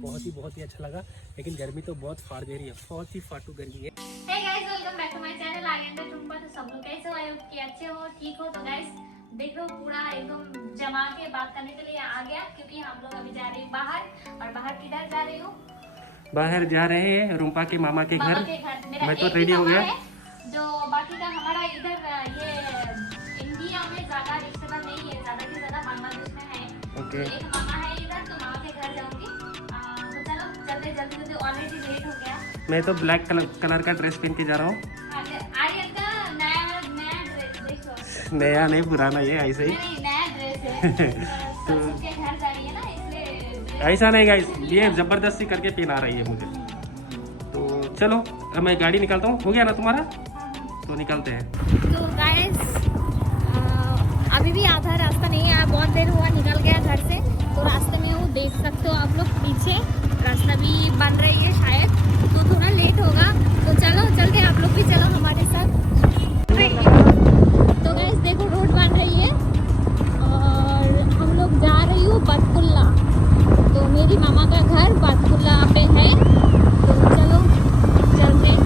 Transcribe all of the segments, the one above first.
बहुत ही अच्छा लगा। लेकिन गर्मी तो बहुत फाड़ दे रही है, बहुत ही फाटू गर्मी है। Hey guys, welcome back to my channel. I am Trumpa। तो सब लोग कैसे हो? आई होप कि अच्छे हो, ठीक हो। तो गाइस देखो पूरा एकदम जमा के बात करने के लिए आ गया, क्योंकि हम लोग अभी जा रहे हैं बाहर। और बाहर किधर जा रही हो? बाहर जा रहे हैं रूपा के मामा के घर। मेरा मैं तो एक रेडी हो मामा गया है, जो बाकी का हमारा इधर ये इंडिया में ज्यादा रिश्तेदार नहीं है, ज्यादा से ज्यादा बांग्लादेश में है। ओके। एक मामा है इधर, तो मामा के घर जाऊंगी। तो चलो चलते जल्दी ऑलरेडी लेट हो गया। मैं तो ब्लैक कलर का ड्रेस पहन के जा रहा हूँ। आर्यन का नया ड्रेस देखो। नया नहीं पुराना, ये ऐसे ही। नहीं, नया ड्रेस है। तो सबके घर जा रही है ना, इसलिए ऐसा नहीं गाइस, ये जबरदस्ती करके पहना रही है मुझे। तो चलो अब मैं गाड़ी निकालता हूँ। हो गया ना तुम्हारा? तो निकलते हैं। तो गाइस अभी भी आधा रास्ता नहीं है, बहुत देर हुआ निकल गया घर से। तो रास्ते में वो देख सकते हो आप लोग, पीछे रास्ता भी बन रही है शायद, तो थोड़ा लेट होगा। तो चलो चलते, आप लोग भी चलो हमारे साथ। तो गाइस देखो रोड बन रही है और हम लोग जा रही हूँ बातकुल्ला। तो मेरी मामा का घर बातकुल्ला पे है, तो चलो चलते।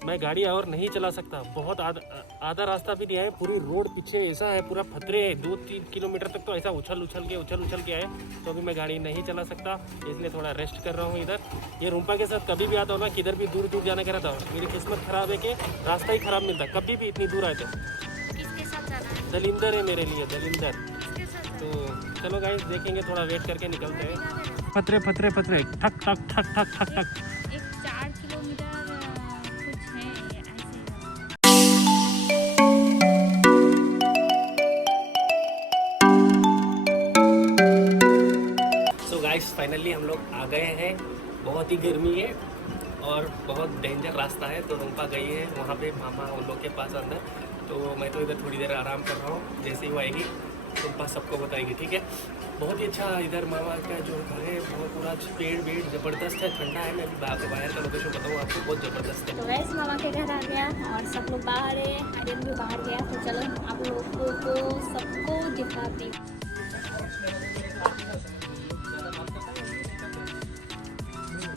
मैं गाड़ी और नहीं चला सकता, बहुत आधा रास्ता भी नहीं है। पूरी रोड पीछे ऐसा है, पूरा पथरे है। 2-3 किलोमीटर तक तो ऐसा उछल उछल के आए। तो अभी मैं गाड़ी नहीं चला सकता, इसलिए थोड़ा रेस्ट कर रहा हूँ इधर। ये रूपा के साथ कभी भी आता हूँ ना, किधर भी दूर दूर जाने का रहता हूँ। मेरी किस्मत खराब है कि रास्ता ही खराब मिलता, कभी भी इतनी दूर आए तो। किसके साथ जाना है? दलिंदर है मेरे लिए, दलिंदर। तो चलो गाइस देखेंगे, थोड़ा वेट करके निकलते हैं। पथरे पथरे पथरे, ठक ठक ठक ठक ठक ठक। 4 किलोमीटर कुछ है ऐसे। सो गाइस फाइनली हम लोग आ गए हैं। बहुत ही गर्मी है और बहुत डेंजर रास्ता है। तो रूपा गई है वहाँ पे मामा उन लोग के पास अंदर। तो मैं तो इधर थोड़ी देर आराम कर रहा हूँ। जैसे ही वो आएगी रूपा सबको बताएगी, ठीक है। बहुत ही अच्छा इधर मामा का जो घर है, बहुत पूरा पेड़ वेड़ जबरदस्त है, ठंडा है। मैं अभी बाहर का लोकेशन बताऊँ आपको, बहुत जबरदस्त है। तो वैसे मामा के घर आ गया और सब लोग बाहर है, आर्यन भी बाहर गया। तो चलो आप लोगों को सबको दिखाती हूँ।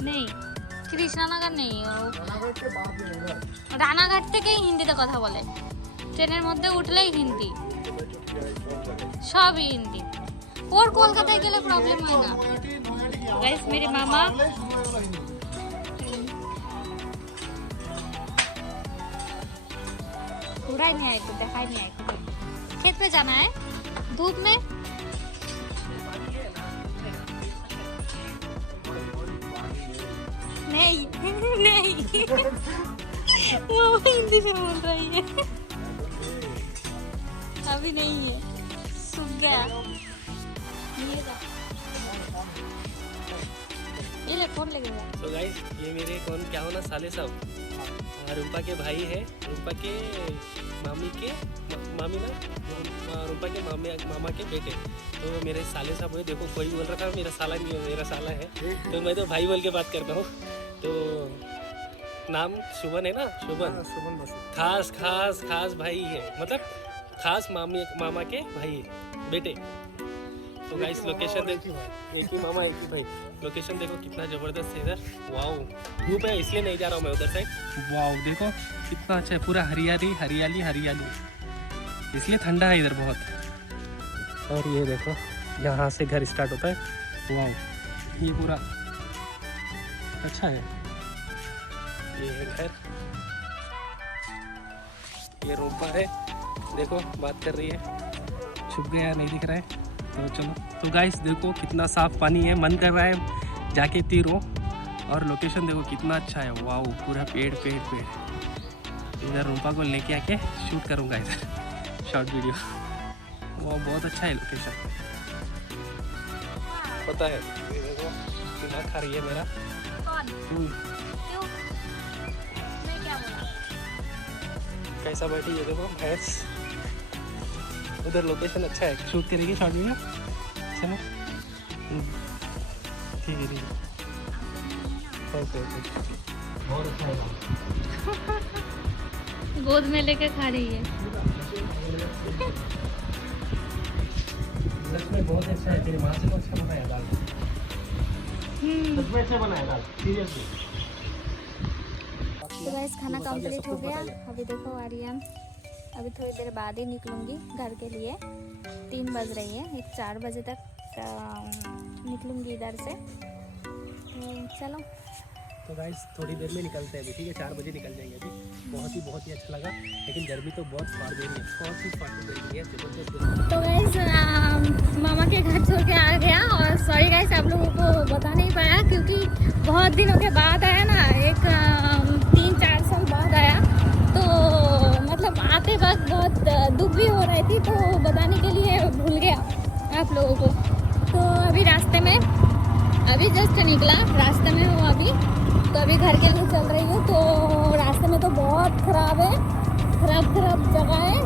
नहीं কৃষ্ণনগর নেই, রানাঘাট থেকেই হিন্দিতে কথা বলে। ট্রেনের মধ্যে উঠলেই হিন্দি, সবই হিন্দি। ওর কলকাতায় গেলে প্রবলেম হয় না। গাইস मेरे मामा पूरा ही नहीं आए, तो देखा ही नहीं आए। खेत पे जाना है धूप में। नहीं नहीं वो हिंदी में बोल रही है। अभी नहीं है, सूख गया। ये ले फोन लगेगा। तो गाइस ये मेरे कौन क्या होना साले साहब, रूपा के भाई है, रूपा के मामी ना, रूपा के मामा के बेटे। तो मेरे साले साहब हुए। देखो कोई बोल रहा था मेरा साला नहीं है, मेरा साला है। तो मैं तो भाई बोल के बात करता हूँ। तो नाम शुभन है ना, शुभन खास खास खास भाई है, मतलब खास मामा के भाई बेटे। तो गाइस लोकेशन देखो, एक ही मामा एक ही भाई। लोकेशन देखो कितना जबरदस्त है इधर। वाओ धूप है इसलिए नहीं जा रहा हूँ मैं उधर साइड। वाओ देखो कितना अच्छा है, पूरा हरियाली हरियाली हरियाली, इसलिए ठंडा है इधर बहुत। और ये देखो यहाँ से घर स्टार्ट होता है। वाओ ये पूरा अच्छा है। ये है घर, ये रूपा है, देखो बात कर रही है। छुप गया, नहीं दिख रहा है। तो चलो तो गाइस देखो कितना साफ पानी है, मन कर रहा है जाके तीरो। और लोकेशन देखो कितना अच्छा है। वाओ पूरा पेड़ पेड़ पेड़। इधर रूपा को लेके आके शूट करूँगा इधर शॉर्ट वीडियो। वो बहुत अच्छा है लोकेशन, पता है। देखो दिमाग खा रही है मेरा। क्यों? मैं क्या बोला? कैसा बैठी है देखो भैंस। उधर लोकेशन अच्छा है, शूट करेगी शॉर्ट वीडियो। अच्छा है, ठीक है ठीक है, ओके ओके, बहुत अच्छा है। गोद में लेके खा रही है। सच में बहुत अच्छा है, तेरी माँ से तो अच्छा बनाया दाल, सच में अच्छा बनाया दाल, सीरियसली। तो गाइस खाना कंप्लीट हो गया। अभी देखो आर्यन, अभी थोड़ी देर बाद ही निकलूंगी घर के लिए। 3 बज रही है, एक 4 बजे तक निकलूंगी इधर से। तो चलो। तो गाइस थोड़ी देर में निकलते हैं अभी, ठीक है, 4 बजे निकल जाएंगे अभी। बहुत ही अच्छा लगा, लेकिन गर्मी तो बहुत फाड़ दे रही है, बहुत ही फाड़ दे रही है, जबरदस्त। तो गाइस मामा के घर छोड़ के आ गया, और सॉरी गाइस आप लोगों को बता नहीं पाया, क्योंकि बहुत दिनों के बाद आया ना, एक 3-4 साल बाद आया। तो मतलब आते वक्त बहुत दुख भी हो रही थी, तो बताने के लिए भूल गया आप लोगों को। तो अभी रास्ते में, अभी जस्ट निकला, रास्ते में हूँ अभी। तो अभी घर के लिए चल रही हूँ। तो रास्ते में तो बहुत खराब है, खराब जगह है।